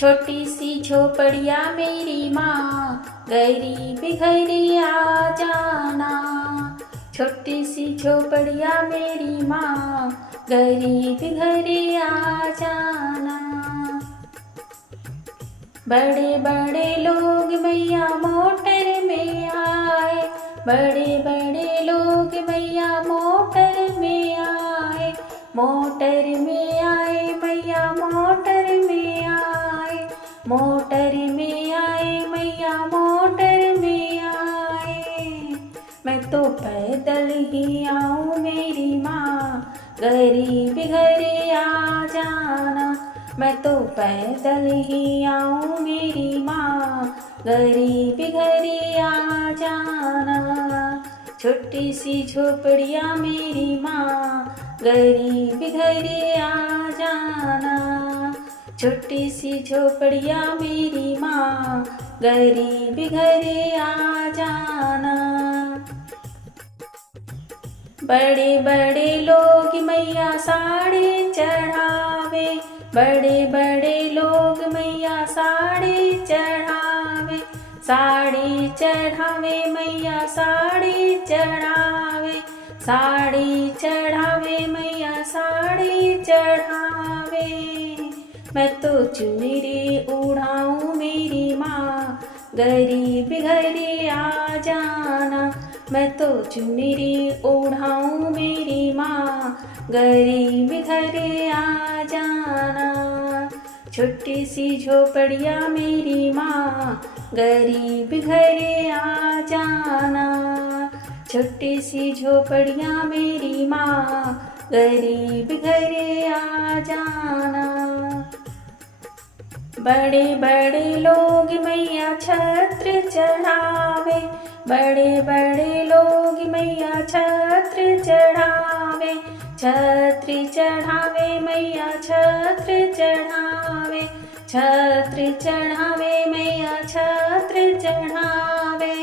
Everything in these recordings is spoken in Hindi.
छोटी सी झोपड़िया मेरी माँ, गरीब घर आ जाना। छोटी सी झोपड़िया मेरी माँ, गरीब घर आ जाना। बड़े बड़े लोग मैया मोटर में आए, बड़े बड़े लोग मैया मोटर में आए, मोटर में आए मैया मोटर में आए, मोटर में आए मैया मोटर में आए। मैं तो पैदल ही आऊँ मेरी माँ, गरीब घर आ जाना। मैं तो पैदल ही आऊँ मेरी माँ, गरीब घर आ जाना। छोटी सी झोपड़िया मेरी माँ, गरीब घर आ जाना। छोटी सी झोपड़िया मेरी माँ, गरीब घर आ जाना। बड़े बड़े लोग मैया साड़ी चढ़ावे, बड़े बड़े लोग मैया साड़ी चढ़ावे, साड़ी चढ़ावे मैया साड़ी चढ़ावे, साड़ी चढ़ावे मैया साड़ी चढ़ावे। मैं तो चुनरी उड़ाऊँ मेरी माँ, गरीब घर आ जाना। मैं तो चुनरी ओढ़ाऊँ मेरी माँ, गरीब घर आ जाना। छोटी सी झोपड़िया मेरी माँ, गरीब घर आ जाना। छोटी सी झोपड़िया मेरी माँ, गरीब घर आ जाना। बड़े बड़े लोग मैया छत्र चढ़ावे, बड़े बड़े लोग मैया छत्र चढ़ावे, छत्र चढ़ावे मैया छत्र चढ़ावे, छत्र चढ़ावे मैया छत्र चढ़ावे।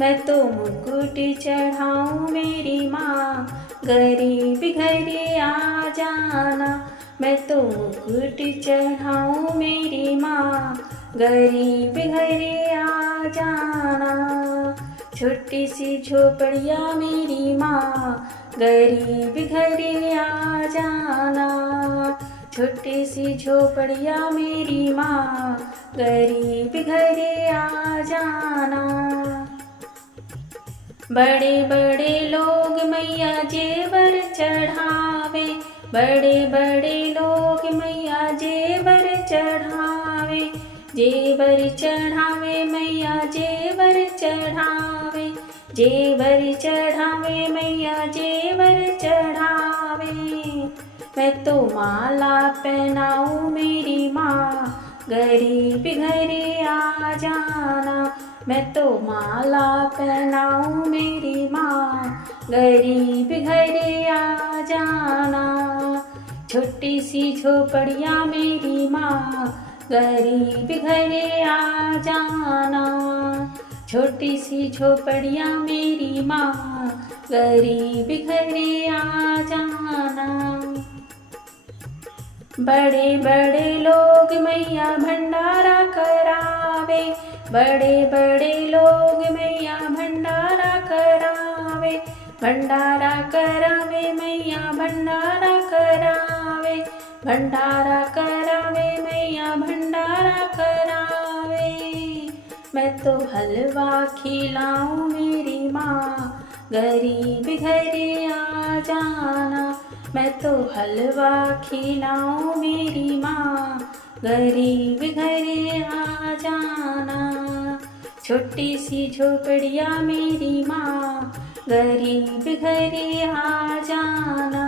मैं तो मुकुट चढ़ाऊँ मेरी माँ, गरीब घर आ जाना। मैं तो मुकुट चढ़ाऊँ मेरी माँ, गरीब घर आ जाना। छोटी सी झोपड़िया मेरी माँ, गरीब घर आ जाना। छोटी सी झोपड़िया मेरी माँ, गरीब घर आ जाना। बड़े बड़े लोग मैया जेवर चढ़ावे, बड़े बड़े लोग मैया जेवर चढ़ावे, जेवर चढ़ावे मैया जेवर चढ़ावे, जेवर चढ़ावे मैया जेवर चढ़ावे। मैं तो माला पहनाऊँ मेरी माँ, गरीब घर आ जाना। मैं तो माला पहनाऊँ मेरी माँ, गरीब घर आ जाना। छोटी सी झोपड़िया मेरी माँ, गरीब घर आ जाना। छोटी सी झोपड़िया मेरी माँ, गरीब घर आ जाना। बड़े बड़े लोग मैया भंडारा करावे, बड़े बड़े लोग मैया भंडारा करावे, भंडारा करावे मैया भंडारा करावे, भंडारा करावे मैया भंडारा करावे। मैं तो हलवा खिलाऊँ मेरी माँ, गरीब घर आ जाना। मैं तो हलवा खिलाऊँ मेरी माँ, गरीब घर आ जाना। छोटी सी झोपड़िया मेरी माँ, गरीब घर आ जाना।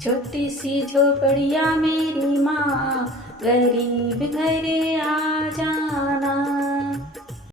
छोटी सी झोपड़िया मेरी माँ, गरीब घर आ जाना।